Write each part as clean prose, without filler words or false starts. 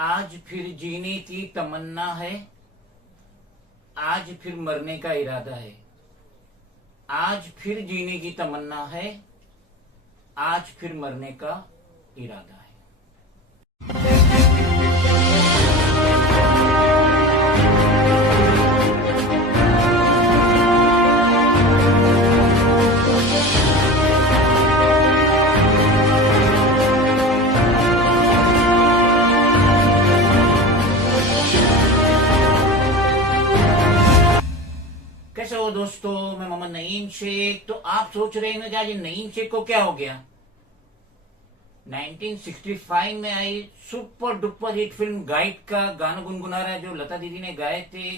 आज फिर जीने की तमन्ना है, आज फिर मरने का इरादा है। आज फिर जीने की तमन्ना है, आज फिर मरने का इरादा है। कैसे हो दोस्तों, मैं मोहम्मद नईम शेख। तो आप सोच रहे हैं कि आज नईम शेख को क्या हो गया। 1965 में आई super duper hit film Guide का गाना गुनगुना रहा है, जो लता दीदी ने गाए थे।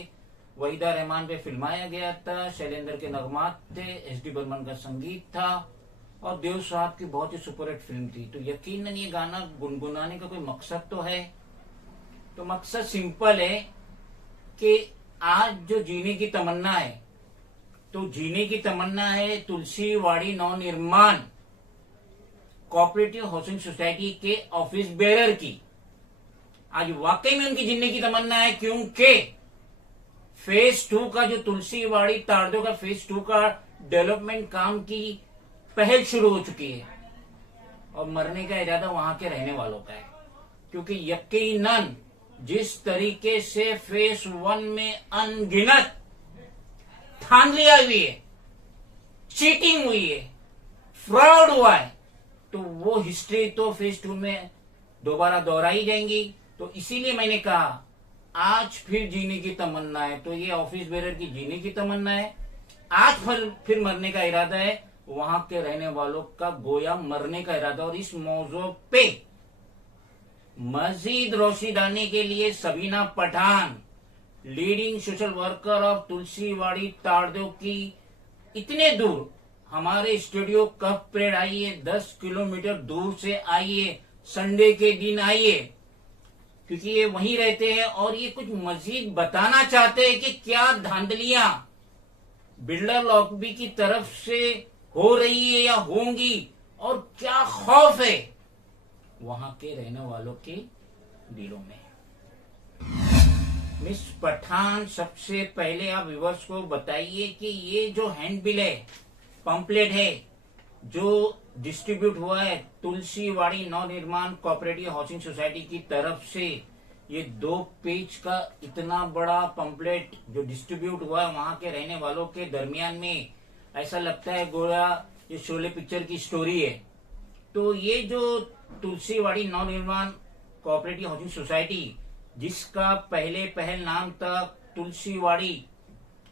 वहीदा रहमान पे फिल्माया गया था, शैलेंद्र के नगमात थे, एस डी बर्मन का संगीत था और देव साहब की बहुत ही सुपर हिट फिल्म थी। तो यकीनन ये गाना गुनगुनाने का कोई मकसद तो है। तो मकसद सिंपल है कि आज जो जीने की तमन्ना है, तो जीने की तमन्ना है Tulsiwadi Navnirman cooperative housing society के ऑफिस बेरर की। आज वाकई में उनकी जीने की तमन्ना है, क्योंकि फेज 2 का जो तुलसीवाड़ी ताड़दो का फेज 2 का डेवलपमेंट काम की पहल शुरू हो चुकी है और मरने का इरादा वहां के रहने वालों का है। क्योंकि यकीनन जिस तरीके से फेज 1 में अनगिनत धांधलियां हुई है, चीटिंग हुई है, फ्रॉड हुआ है, तो वो हिस्ट्री तो फेज 2 में दोबारा दोहराई जाएंगी। तो इसीलिए मैंने कहा आज फिर जीने की तमन्ना है। तो ये ऑफिस बेरर की जीने की तमन्ना है, आज फिर मरने का इरादा है, वहां के रहने वालों का गोया मरने का इरादा। और इस मौजू पे मजीद रोशनीदानी के लिए Sabina Pathan, leading social worker of Tulsiwadi ताड़दो की, इतने दूर हमारे स्टूडियो कब परेड आइए, 10 किलोमीटर दूर से आइए, संडे के दिन आइए, क्योंकि ये वहीं रहते हैं और ये कुछ मजीद बताना चाहते हैं कि क्या धांधलियां बिल्डर लॉबी की तरफ से हो रही है या होंगी और क्या खौफ है वहां के रहने वालों के दिलों में। मिस पठान, सबसे पहले आप व्यूअर्स को बताइए कि ये जो हैंडबिल है, पंपलेट है, जो डिस्ट्रीब्यूट हुआ है Tulsiwadi Navnirman cooperative housing society की तरफ से, ये 2 पेज का इतना बड़ा पंपलेट जो डिस्ट्रीब्यूट हुआ है वहां के रहने वालों के दरमियान में, ऐसा लगता है गोया ये शोले पिक्चर की स्टोरी है। तो ये जो Tulsiwadi Navnirman cooperative housing society, जिसका पहल नाम था Tulsiwadi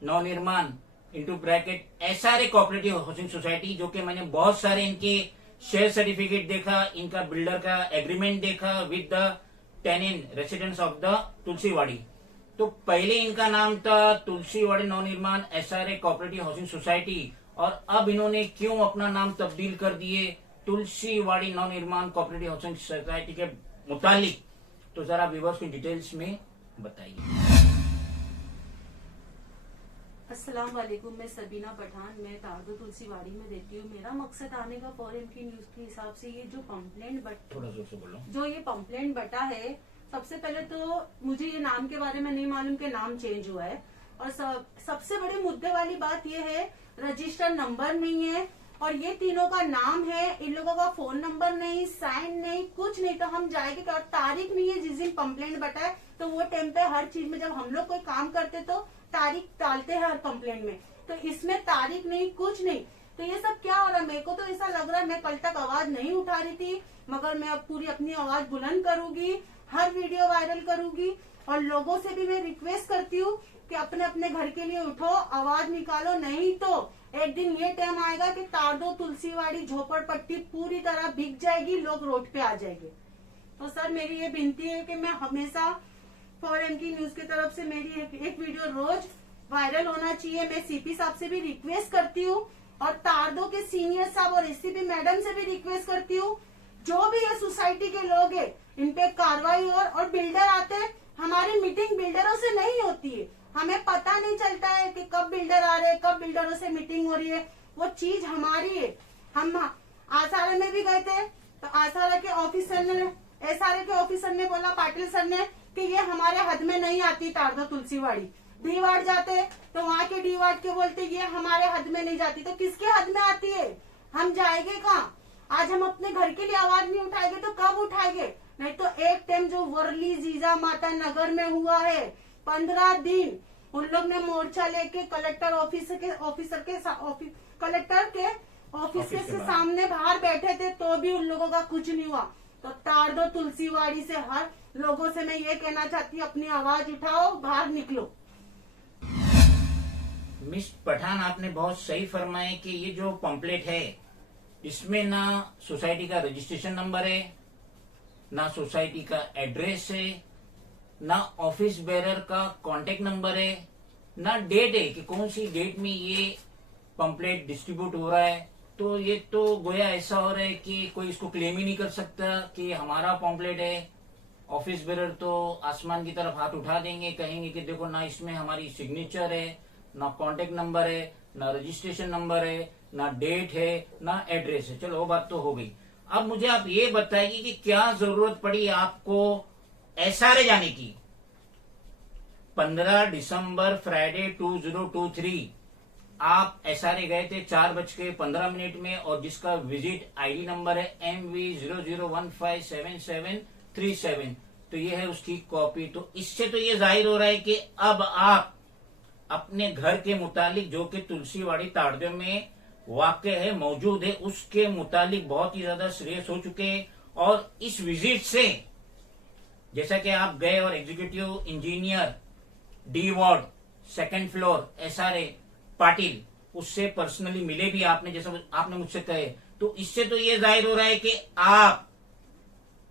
Navnirman into bracket SRA cooperative housing society, जो कि मैंने बहुत सारे इनके शेयर सर्टिफिकेट देखा, इनका बिल्डर का एग्रीमेंट देखा with the tenant residents of the Tulsiwadi. तो पहले इनका नाम था Tulsiwadi Navnirman SRA cooperative housing society, और अब इन्होंने क्यों अपना नाम तब्दील कर दिए Tulsiwadi Navnirman cooperative housing society के मुतालिक, तो जरा व्यूअर्स को डिटेल्स में बताइए। अस्सलाम वालेकुम, मैं सबीना पठान, मैं ताड़दो तुलसीवाड़ी में रहती हूँ। मेरा मकसद आने का फॉरन की न्यूज के हिसाब से ये जो कंप्लेंट थोड़ा जोर से बोलो। जो ये कंप्लेंट बटा है, सबसे पहले तो मुझे ये नाम के बारे में नहीं मालूम कि नाम चेंज हुआ है, और सबसे बड़े मुद्दे वाली बात ये है रजिस्टर नंबर नहीं है, और ये तीनों का नाम है, इन लोगों का फोन नंबर नहीं, साइन नहीं, कुछ नहीं। तो हम जाएंगे और तारीख नहीं है जिस दिन कंप्लेंट बटा है, तो वो टाइम पे हर चीज में जब हम लोग कोई काम करते तो तारीख डालते हैं हर कंप्लेंट में, तो इसमें तारीख नहीं, कुछ नहीं। तो ये सब क्या हो रहा है, मेरे को तो ऐसा लग रहा है, मैं कल तक आवाज नहीं उठा रही थी, मगर मैं अब पूरी अपनी आवाज बुलंद करूंगी, हर वीडियो वायरल करूंगी, और लोगों से भी मैं रिक्वेस्ट करती हूँ कि अपने अपने घर के लिए उठो, आवाज निकालो, नहीं तो एक दिन ये टाइम आएगा कि ताड़दो तुलसीवाड़ी झोपड़पट्टी पूरी तरह बिक जाएगी, लोग रोड पे आ जाएंगे। तो सर मेरी ये विनती है कि मैं हमेशा फॉरन की न्यूज की तरफ से मेरी एक वीडियो रोज वायरल होना चाहिए। मैं सीपी साहब से भी रिक्वेस्ट करती हूँ और ताड़दो के सीनियर साहब और एससीपी मैडम से भी रिक्वेस्ट करती हूँ, जो भी ये सोसाइटी के लोग हैं इन पे कार्रवाई और बिल्डर आते हैं, हमारी मीटिंग बिल्डरों से नहीं होती है, हमें पता नहीं चलता है कि कब बिल्डर आ रहे हैं, कब बिल्डरों से मीटिंग हो रही है, वो चीज हमारी है। हम आसारा में भी गए थे, तो आसारा के ऑफिसर ने एसआरए के ऑफिसर ने बोला, पाटिल सर ने, कि ये हमारे हद में नहीं आती ताड़दो तुलसीवाड़ी। डी वार्ड जाते तो वहाँ के डी वार्ड के बोलते ये हमारे हद में नहीं जाती। तो किसके हद में आती है? हम जाएंगे कहाँ? आज हम अपने घर के लिए आवाज नहीं उठाएंगे तो कब उठाएंगे? नहीं तो एक टाइम जो वर्ली जीजा माता नगर में हुआ है, 15 दिन उन लोग ने मोर्चा लेके कलेक्टर कलेक्टर के ऑफिस के सामने बाहर बैठे थे, तो भी उन लोगों का कुछ नहीं हुआ। तो ताड़दो तुलसीवाड़ी से हर लोगों से मैं ये कहना चाहती हूँ, अपनी आवाज उठाओ, बाहर निकलो। मिस पठान, आपने बहुत सही फरमाया कि ये जो पंपलेट है इसमें ना सोसाइटी का रजिस्ट्रेशन नंबर है, ना सोसाइटी का एड्रेस है, ना ऑफिस बेरर का कांटेक्ट नंबर है, ना डेट है कि कौन सी डेट में ये पंपलेट डिस्ट्रीब्यूट हो रहा है। तो ये तो गोया ऐसा हो रहा है कि कोई इसको क्लेम ही नहीं कर सकता कि हमारा पंपलेट है। ऑफिस बेरर तो आसमान की तरफ हाथ उठा देंगे, कहेंगे कि देखो ना इसमें हमारी सिग्नेचर है, ना कांटेक्ट नंबर है, ना रजिस्ट्रेशन नंबर है, ना डेट है, ना एड्रेस है। चलो वो बात तो हो गई। अब मुझे आप ये बताइए कि क्या जरूरत पड़ी आपको एसआरए जाने की? 15 दिसंबर फ्राइडे 2023 आप एसआरए गए थे 4:15 में, और जिसका विजिट आईडी नंबर है MV00157737। तो ये है उसकी कॉपी। तो इससे तो ये जाहिर हो रहा है कि अब आप अपने घर के मुतालिक, जो कि तुलसीवाड़ी ताड़दो में वाक़ है, मौजूद है, उसके मुतालिक बहुत ही ज्यादा सीरियस हो चुके हैं। और इस विजिट से जैसा कि आप गए और executive engineer D ward 2nd floor SRA Patil, उससे पर्सनली मिले भी आपने, जैसा आपने मुझसे कहे। तो इससे तो ये जाहिर हो रहा है कि आप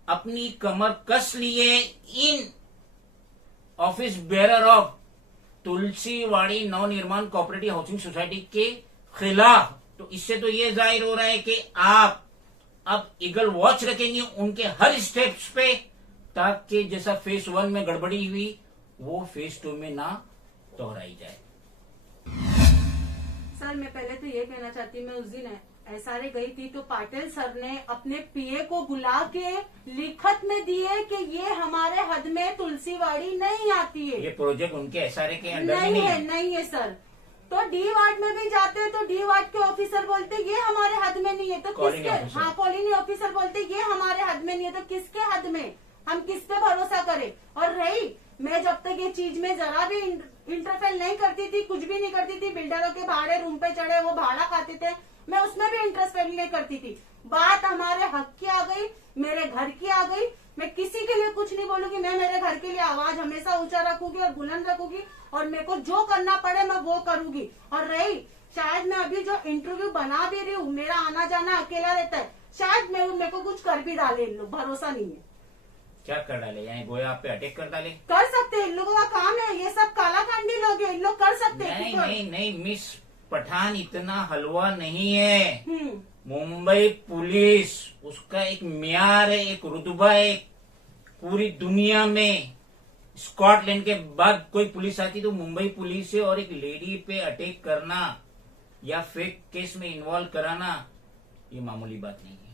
अपनी कमर कस लिए in office bearer of Tulsiwadi Navnirman cooperative housing society के खिलाफ। तो इससे तो ये जाहिर हो रहा है कि आप अब ईगल वॉच रखेंगे उनके हर स्टेप्स पे, ताकि जैसा फेज 1 में गड़बड़ी हुई वो फेज 2 में ना दोहराई जाए। सर, मैं पहले तो ये कहना चाहती हूँ, मैं उस दिन एसआरए गई थी तो पाटिल सर ने अपने पीए को बुला के लिखत में दिए कि ये हमारे हद में तुलसीवाड़ी नहीं आती है। ये प्रोजेक्ट उनके एसआरए के अंडर में नहीं है सर। तो डी वार्ड में भी जाते हैं तो डी वार्ड के ऑफिसर बोलते ये हमारे हद में नहीं है। तो किसके? हाँ, कॉलोनी ऑफिसर बोलते ये हमारे हद में नहीं है। तो किसके हद में? हम किस पे भरोसा करें? और रही, मैं जब तक ये चीज में जरा भी इंटरफेयर नहीं करती थी, कुछ भी नहीं करती थी, बिल्डरों के भाड़े रूम पे चढ़े, वो भाड़ा खाते थे, मैं उसमें भी इंटरेस्ट नहीं करती थी। बात हमारे हक की आ गई, मेरे घर की आ गई, मैं किसी के लिए कुछ नहीं बोलूंगी। मैं मेरे घर के लिए आवाज हमेशा ऊंचा रखूंगी और बुलंद रखूंगी, और मेरे को जो करना पड़े मैं वो करूंगी। और रही, शायद मैं अभी जो इंटरव्यू बना भी रही हूँ, मेरा आना जाना अकेला रहता है, शायद मेरे को कुछ कर भी डाले इन लोग, भरोसा नहीं है। क्या कर डाले? यहाँ गोया आप पे अटैक कर डाले? कर सकते हैं, इन लोगों का काम है, ये सब कालाकांडी लोग हैं, इन लोग कर सकते हैं। नहीं मिस पठान, इतना हलवा नहीं है। मुंबई पुलिस, उसका एक म्यार है, एक रुतबा है। पूरी दुनिया में स्कॉटलैंड के बाद कोई पुलिस आती तो मुंबई पुलिस है। और एक लेडी पे अटैक करना या फेक केस में इन्वॉल्व कराना ये मामूली बात नहीं है।